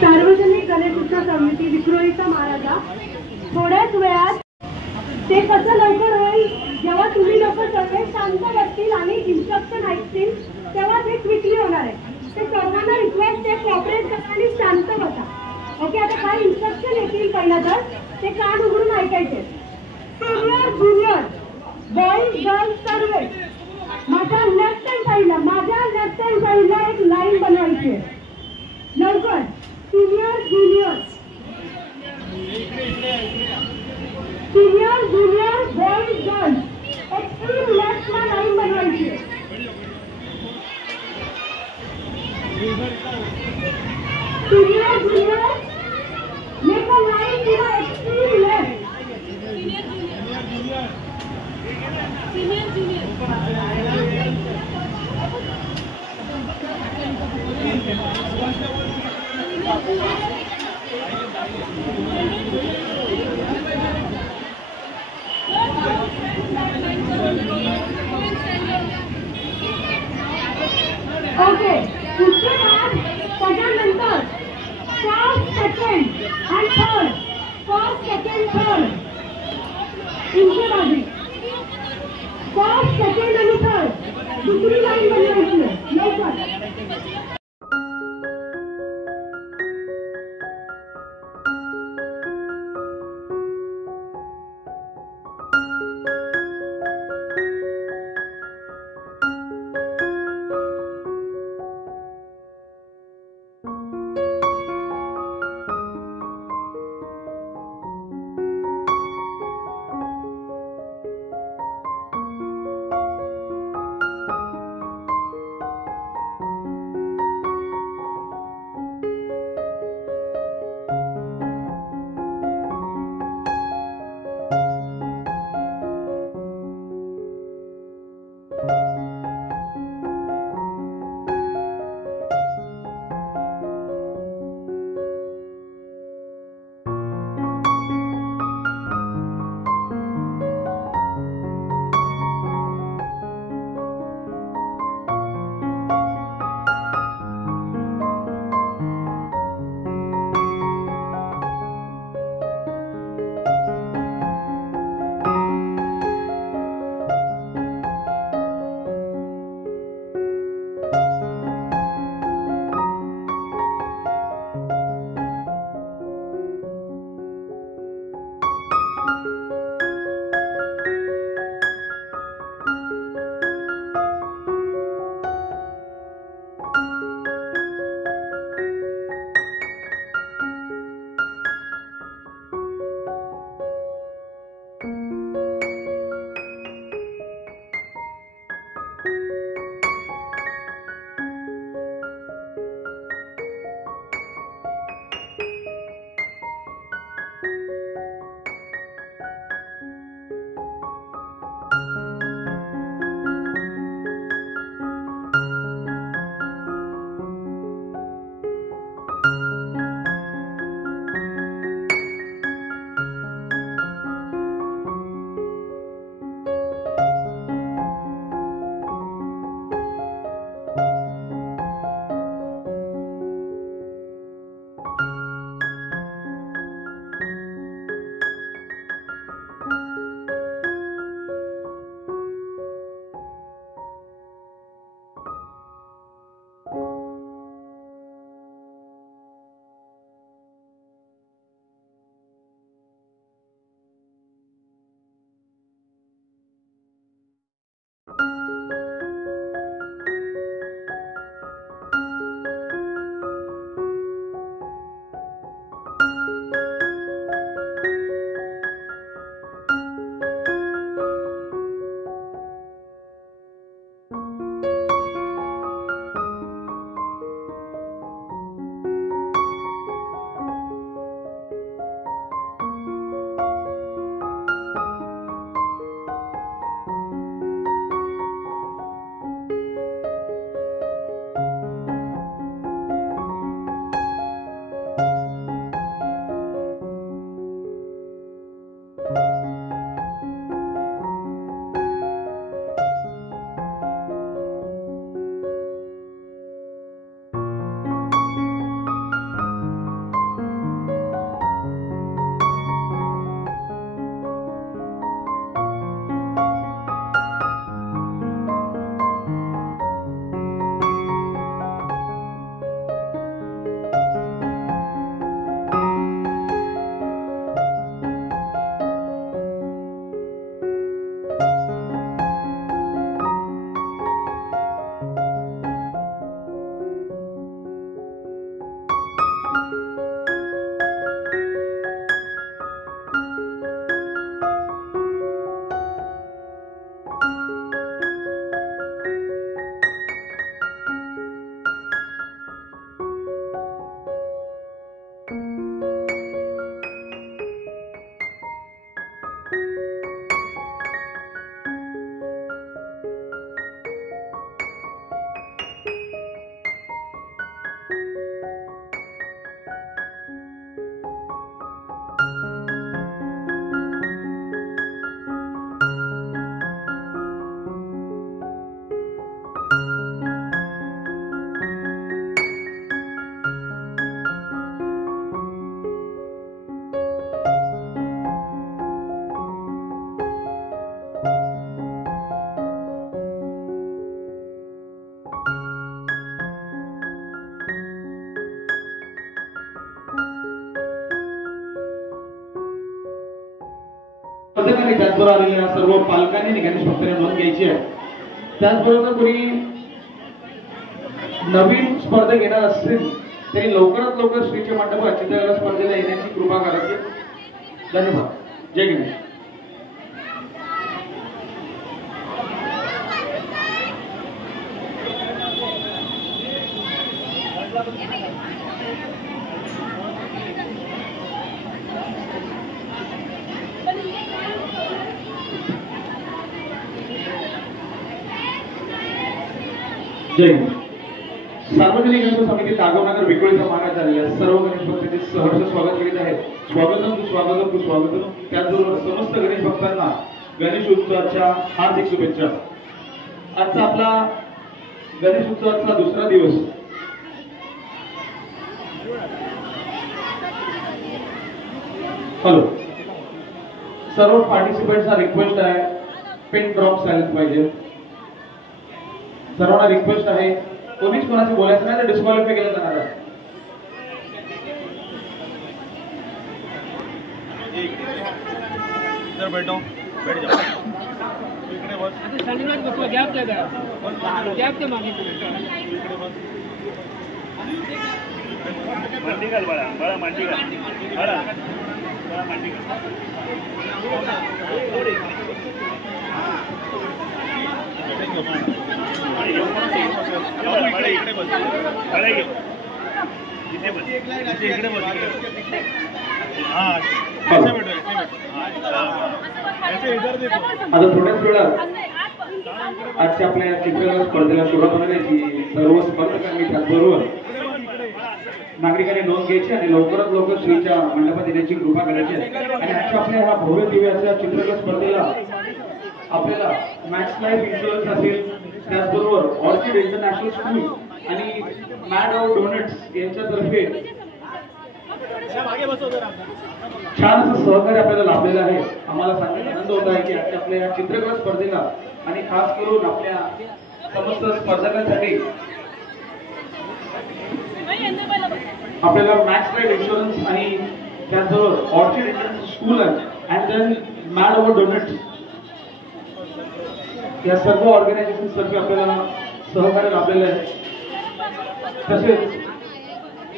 सार्वजनिक गणेशोत्सव समिती विक्रोळीचा महाराजा थोड्याच वेळात ते कसं लवकर होईल जेव्हा तुम्ही लोक सगळे शांत बसतील आणि इन्स्ट्रक्शन ऐकतील तेव्हा ते क्विकली होणार आहे. ते सर्वांना रिक्वेस्ट आहे कॉपरेट करा आणि शांत बसा. ओके, आता काय इन्स्ट्रक्शन येतील पहिला तर ते कान उघडून ऐकायचे. सिनियर ज्युनियर बॉईज गर्ल्स सर्व माझ्या लेफ्ट हँड साईडला एक लाईन बनवायची आहे. लवकर senior junior boys girls extreme लेफ्टला लाईन बनवायची आहे. Senior junior make a line to the extreme left. Okay, उसके बाद त्याच्यानंतर फर्स्ट सेकंड आणि थर्ड इनके बाजू फर्स्ट सेकंड आणि थर्ड दुसरी लाईन बनवायची आहे. लवकर स्पर्धकांनी त्याचबरोबर आलेल्या सर्व पालकांनी गणेश भक्तांनी नोंद घ्यायची आहे. त्याचबरोबर कोणी नवीन स्पर्धक येणार असतील तरी लवकरात लवकर श्रीच्या मंडपात चित्रकला स्पर्धेला येण्याची कृपा करायची. धन्यवाद. जय गणेश. जय सार्वजनिक गणेश समिती तागवनगर विक्रोळीचा महाराज झालेल्या सर्व गणेश भक्तांचे सहर्ष स्वागत करीत आहेत. स्वागतम तू स्वागतम. त्याचबरोबर समस्त गणेश भक्तांना गणेश उत्सवाच्या हार्दिक शुभेच्छा. आजचा आपला गणेश उत्सवाचा दुसरा दिवस. हॅलो, सर्व पार्टिसिपेंट्सना रिक्वेस्ट आहे पिन ड्रॉप सायलेंस पाहिजे. सर्वांना रिक्वेस्ट आहे कोणीच कोणाशी बोलायचं नाही तर डिस्क्वालिफाय केलं जाणार आहे. इधर बैठो, बैठ जाओ. इकडे बस. संडीनाथ बसवा. गॅप द्या जरा. गॅप द्या मागे. इकडे बस. मांडी घाल बाळा. बाळा मांडी घाल. बाळा मांडी घाल. इकडे बस. बाळा ये. इथे बस. इकडे बस. हाँ ऐसे बैठो. ऐसे इधर देखो. आता थोड्याच वेळात आजच्या आपल्या चित्रकला स्पर्धेला सुरुवात होणार आहे. सर्व स्पर्धकांनी त्याचबरोबर नागरिकांनी नोंद घ्यायची आणि लवकरात लवकर श्रीच्या मंडपात येण्याची कृपा करायची. आणि आजच्या आपल्या ह्या भव्य दिव्याच्या चित्रकला स्पर्धेला आपल्याला मॅक्स लाईफ इन्शुरन्स असेल, त्याचबरोबर ऑर्चिड इंटरनॅशनल स्कूल आणि मॅड ऑफ डोनट्स यांच्यातर्फे छान असं सहकार्य आपल्याला लाभलेलं आहे. आम्हाला सांगण्याचा आनंद होत आहे की आजच्या आपल्या या चित्रकला स्पर्धेला आणि खास करून आपल्या समस्त स्पर्धकांसाठी आपल्याला मॅक्स लाईफ इन्शुरन्स आणि त्याचबरोबर Orchid International School and then Mad of Donuts या सर्व ऑर्गनायझेशन्स तर्फे आपल्याला सहकार्य लाभलेलं आहे. तसेच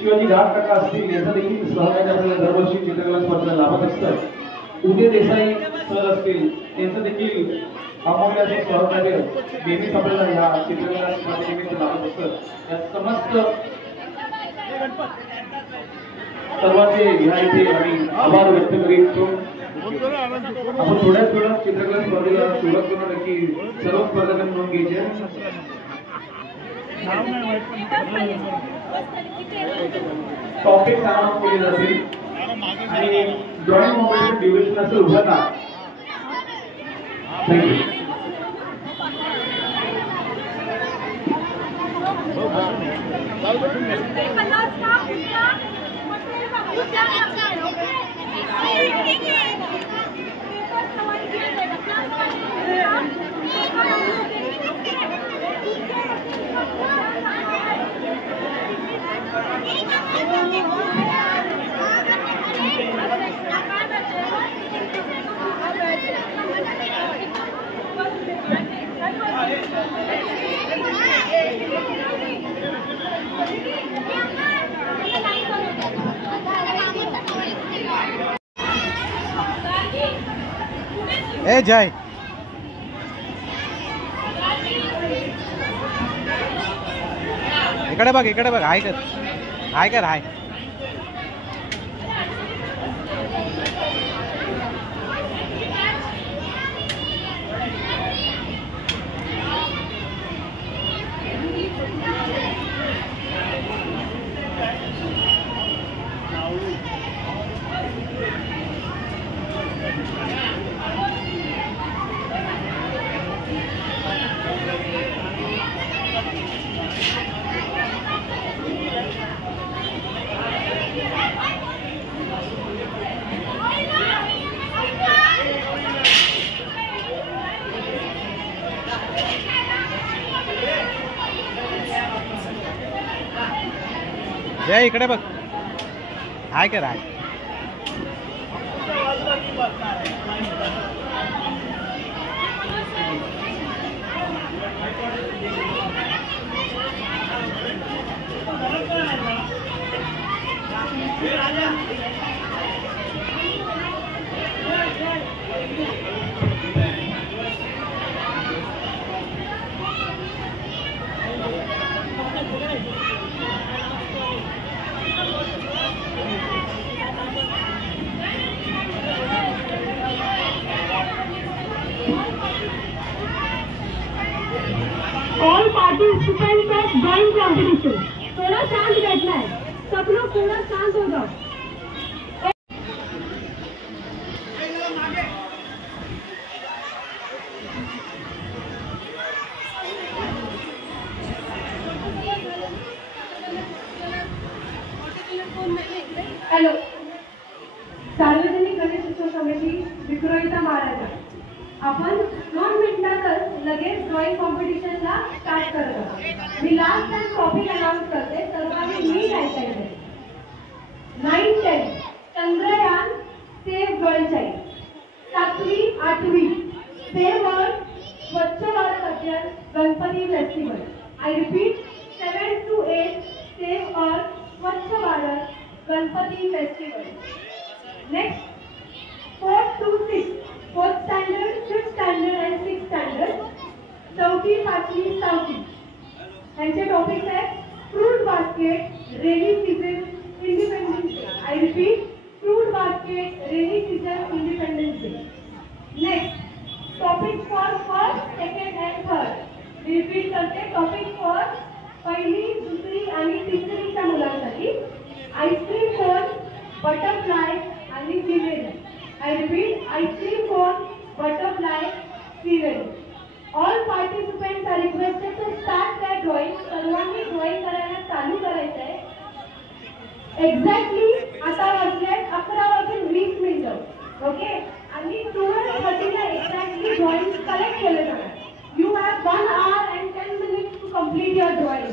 शिवाजी घाट काका असतील याचा देखील सहकार्य आपल्याला दरवर्षी चित्रकला स्पर्धेला लाभत असतं. उदय देसाई सर असतील त्यांचं देखील अमूल्य असे सहकार्य नेहमीच आपल्याला या चित्रकला स्पर्धेनिमित्त लाभत असतं. या समस्त सर्वांचे ह्या इथे आम्ही आभार व्यक्त करीतो. आपण थोड्याच वेळात चित्रकला स्पर्धेला सुरुवात करणार की सर्व स्पर्धकांनी नोंद घ्यायची. टॉपिक अनाउन्स केले जातील आणि ड्रॉइंग कॉम्पिटिशन ड्युरेशन असेल उभारणार. थँक्यू. ए जय इकडे बघ. इकडे बघ. हाय कर. हाय कर. हाय. जय इकडे बघ. हाय कर. Hi. Participants of drawing competition. थोड़ा शांत बैठना है, सब लोग थोड़ा शांत हो जाओ। हॅलो, सार्वजनिक गणेश उत्सव समिती विक्रोळीचा महाराजा। आपण 2 मिनिटातच लगेच ड्रॉइंग कॉम्पिटिशनला स्टार्ट करत आहोत। मी लास्ट टाइम टॉपिक अनाउन्स करते, सर्वांनी नीट ऐकायचंय। 9-10 चंद्रयान सेव्ह गर्ल चाइल्ड, 7वी 8वी save earth Swachh Bharat Abhiyan Ganpati festival. I repeat, 7 to 8 save earth Swachh Bharat Ganpati festival. Next 4th to 6th, 4th standard, 5th standard and 6th standard, 4वी 5वी 6वी यांचे टॉपिक्स आहेत fruit basket, rainy season, independence day. I repeat, fruit basket, rainy season, independence day. Next topic for first, second and third. Repeat करते, topic for पहिली, दुसरी आणि तिसरीच्या मुलांसाठी आईस्क्रीम कोन, बटरफ्लाय आणि scenery. I repeat, ice cream cone, butterfly, scenery. All participants are requested to start their drawing. सर्वांनी drawing करायला चालू करायचं आहे। एक्झॅक्टली आता वाजले 11:20। ओके, आणि 12:30 ला एक्झॅक्टली ड्रॉइंग कलेक्ट केलं जाणार। You have 1 hour and 10 minutes to complete your drawing.